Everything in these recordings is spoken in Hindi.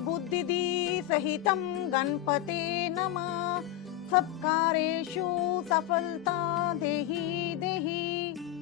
बुद्धिदी सहितं गणपते नमः। सत्कारेषु सफलता देहि देहि।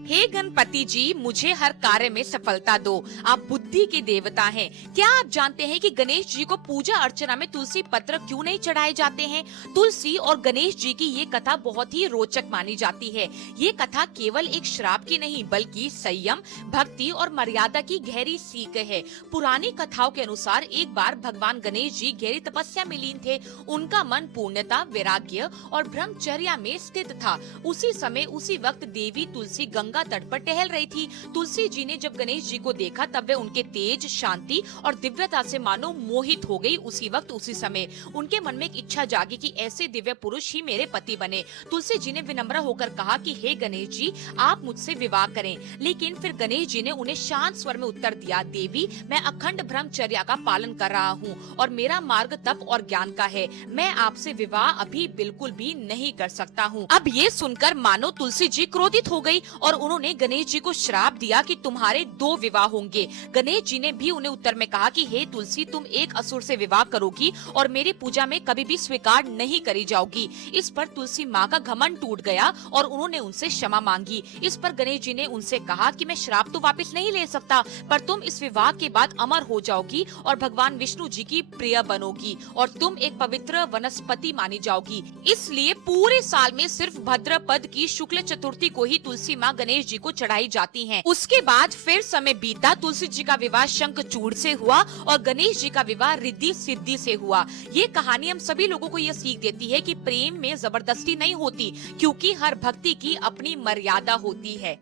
हे गणपति जी, मुझे हर कार्य में सफलता दो। आप बुद्धि के देवता हैं। क्या आप जानते हैं कि गणेश जी को पूजा अर्चना में तुलसी पत्र क्यों नहीं चढ़ाए जाते हैं? तुलसी और गणेश जी की ये कथा बहुत ही रोचक मानी जाती है। ये कथा केवल एक श्राप की नहीं बल्कि संयम, भक्ति और मर्यादा की गहरी सीख है। पुरानी कथाओं के अनुसार एक बार भगवान गणेश जी गहरी तपस्या में लीन थे। उनका मन पूर्णता, वैराग्य और ब्रह्मचर्या में स्थित था। उसी समय उसी वक्त देवी तुलसी गंगा तट पर टहल रही थी। तुलसी जी ने जब गणेश जी को देखा तब वे उनके तेज, शांति और दिव्यता से मानो मोहित हो गई। उसी वक्त उसी समय उनके मन में एक इच्छा जागी कि ऐसे दिव्य पुरुष ही मेरे पति बने। तुलसी जी ने विनम्र होकर कहा कि हे गणेश जी, आप मुझसे विवाह करें। लेकिन फिर गणेश जी ने उन्हें शांत स्वर में उत्तर दिया, देवी, मैं अखंड ब्रह्मचर्या का पालन कर रहा हूँ और मेरा मार्ग तप और ज्ञान का है। मैं आपसे विवाह अभी बिल्कुल भी नहीं कर सकता हूँ। अब ये सुनकर मानो तुलसी जी क्रोधित हो गयी और उन्होंने गणेश जी को श्राप दिया कि तुम्हारे 2 विवाह होंगे। गणेश जी ने भी उन्हें उत्तर में कहा कि हे तुलसी, तुम एक असुर से विवाह करोगी और मेरी पूजा में कभी भी स्वीकार नहीं करी जाओगी। इस पर तुलसी माँ का घमंड टूट गया और उन्होंने उनसे क्षमा मांगी। इस पर गणेश जी ने उनसे कहा कि मैं श्राप तो वापस नहीं ले सकता, पर तुम इस विवाह के बाद अमर हो जाओगी और भगवान विष्णु जी की प्रिय बनोगी और तुम एक पवित्र वनस्पति मानी जाओगी। इसलिए पूरे साल में सिर्फ भाद्रपद की शुक्ल चतुर्थी को ही तुलसी माँ गणेश जी को चढ़ाई जाती हैं। उसके बाद फिर समय बीता, तुलसी जी का विवाह शंखचूड़ से हुआ और गणेश जी का विवाह रिद्धि सिद्धि से हुआ। ये कहानी हम सभी लोगों को यह सीख देती है कि प्रेम में जबरदस्ती नहीं होती, क्योंकि हर भक्ति की अपनी मर्यादा होती है।